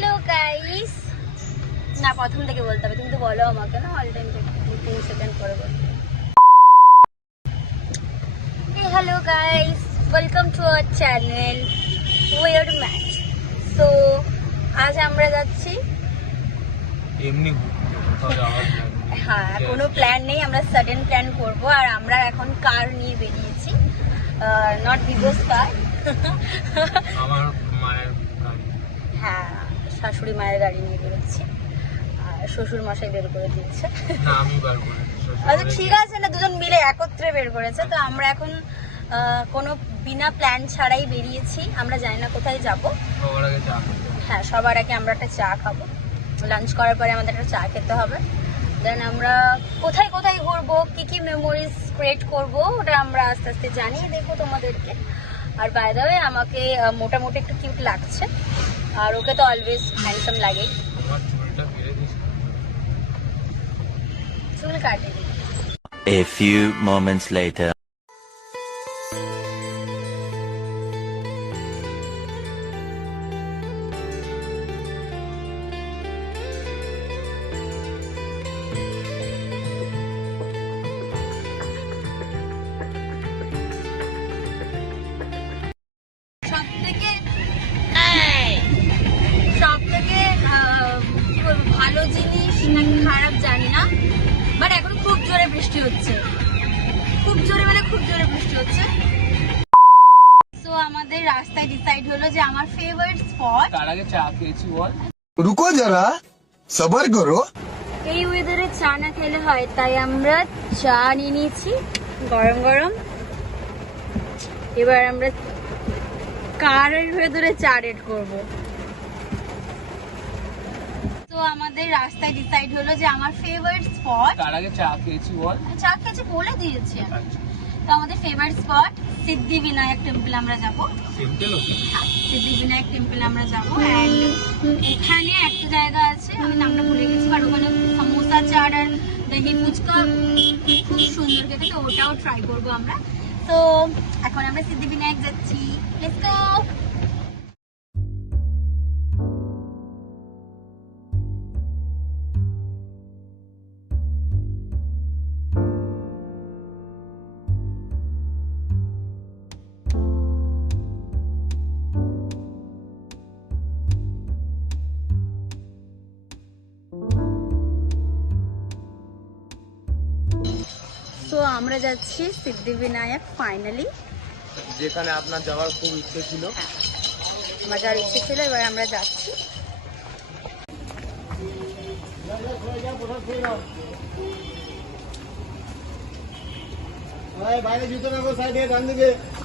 Hello guys, না প্রথম থেকে বলতে হবে, তুমি তো বলো আমাকে না অল টাইম থেকে 3 সেকেন্ড পরে বলো। Hello guys, welcome to our channel word match. So আজ আমরা যাচ্ছি, এমনি হ্যাঁ কোনো প্ল্যান নেই, আমরা সাডেন প্ল্যান করব। আর আমরা এখন কার নিয়ে বেরিয়েছি, নট ভিভোস কার, আমার মায়ের গাড়ি। হ্যাঁ শাশুড়ি মায়ের গাড়ি নিয়ে বেরোচ্ছি, আর শ্বশুর মশাই বের করে দিচ্ছে। না আমি বার করে আচ্ছা ঠিক আছে, না দুজন মিলে একত্রে বের করেছে। তো আমরা এখন কোনো বিনা প্ল্যান ছাড়াই বেরিয়েছি, আমরা জানি না কোথায় যাব। সবার আগে চা খেতে হবে। হ্যাঁ সবার আগে আমরা একটা চা খাবো, লাঞ্চ করার পরে আমাদের একটা চা খেতে হবে। দেন আমরা কোথায় কোথায় ঘুরবো, কি কি মেমোরিজ ক্রিয়েট করবো, ওটা আমরা আস্তে আস্তে জানিয়ে দেখবো তোমাদেরকে। আর বাই দ্য ওয়ে আমাকে মোটামুটি একটু কিউট লাগছে, আর ওকে তো অলওয়েজ হ্যান্ডসাম লাগেই। আমার চুলটা বেড়ে দিস। চুল কাটে A few moments later. সব থেকে কি বলবো, ভালো জিনিস নাকি খারাপ জানি না, বাট এখন খুব জোরে বৃষ্টি হচ্ছে, খুব জোরে মানে খুব জোরে বৃষ্টি হচ্ছে। তো আমাদের রাস্তায় ডিসাইড হলো যে আমার ফেভারিট স্পট। তার আগে চা খেয়েছি বল। रुको जरा सबर करो। এই ওয়েদারে চা না খেলে হয়, তাই আমরা চা নিয়ে নিয়েছি গরম গরম। এবার আমরা কারের ভেতরে চা রেড করবো। তো আমাদের রাস্তায় ডিসাইড হলো যে আমার ফেভারিট স্পট। তার আগে চা খেয়েছি বল। চা খেয়েছি বলে দিয়েছি আমি। আচ্ছা তো আমাদের ফেভারিট স্পট সিদ্ধিবিনায়ক টেম্পল আমরা যাবো। Simple okay. সিদ্ধিবিনায়ক টেম্পল আমরা যাবো। অ্যান্ড এখানে একটা জায়গা আছে, আমি নামটা ভুলে গেছি, বাট ওখানে সমোসা চাট আর দহি ফুচকা খুব সুন্দর খেতে, তো ওটাও ট্রাই করবো আমরা। তো এখন আমরা সিদ্ধিবিনায়ক যাচ্ছি, লেটস গো। তো আমরা যাচ্ছি সিদ্ধিবিনায়ক ফাইনালি, যেখানে আপনার যাওয়ার খুব ইচ্ছে ছিল। আমার যাওয়ার ইচ্ছে ছিল, এবার আমরা যাচ্ছি।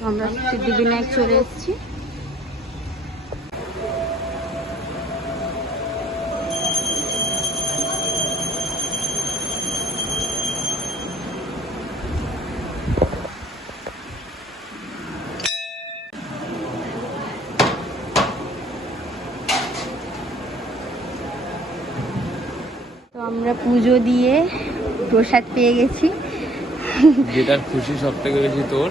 আমরা সিদ্ধিবিনায়ক চলে এসেছি। তো আমরা পুজো দিয়ে প্রসাদ পেয়ে গেছি। যেটার খুশি সব থেকে বেশি তোর।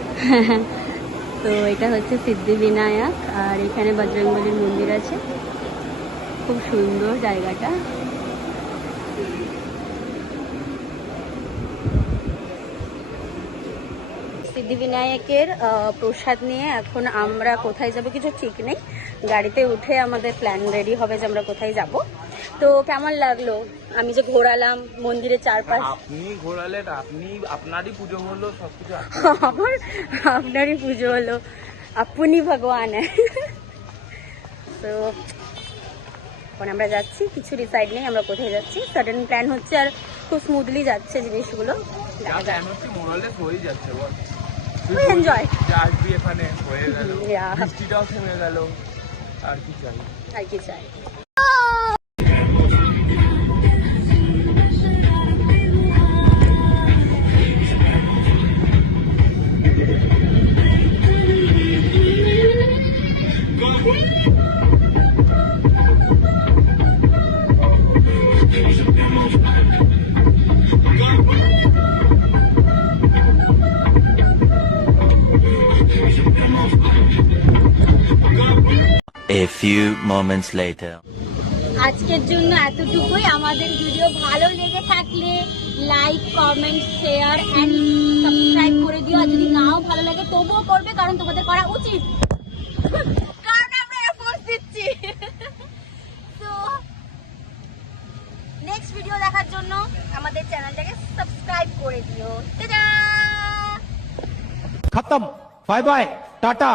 তো এটা হচ্ছে সিদ্ধিবিনায়ক, আর এখানে বজরংবলীর মন্দির আছে, খুব সুন্দর জায়গাটা। সিদ্ধিবিনায়কের প্রসাদ নিয়ে এখন আমরা কোথায় যাব কিছু ঠিক নেই, গাড়িতে উঠে আমাদের প্ল্যান রেডি হবে যে আমরা কোথায় যাব। তো কেমন লাগলো আমি যে ঘোরালাম মন্দিরের চারপাশ? আপনি ঘোরালেন, আপনি আপনারই পুজো হলো, সবকিছু আমার আপনারই পুজো হলো, আপনি ভগবান। তো এখন আমরা যাচ্ছি, কিছু ডিসাইড নেই আমরা কোথায় যাচ্ছি, সাডেন প্ল্যান হচ্ছে, আর খুব স্মুথলি যাচ্ছে জিনিসগুলো। মোরালেস হয়ে যাচ্ছে বল। We enjoy. আসবি এখানে হয়ে গেল, Yeah. বৃষ্টিটাও থেমে গেল, আর কি চাই। আর কি চাই। A few moments later. আজকের জন্য এতটুকুই। আমাদের ভিডিও ভালো লেগে থাকলে like, comment, share and subscribe করে দিও। আর যদি নাও ভালো লাগে তবুও করবে, কারণ তোমাদের করা উচিত, কারণ আমরা এফোর্ট দিচ্ছি। তো নেক্সট ভিডিও দেখার জন্য আমাদের চ্যানেলটাকে সাবস্ক্রাইব করে দিও। টাটা। खत्म बाय बाय टाटा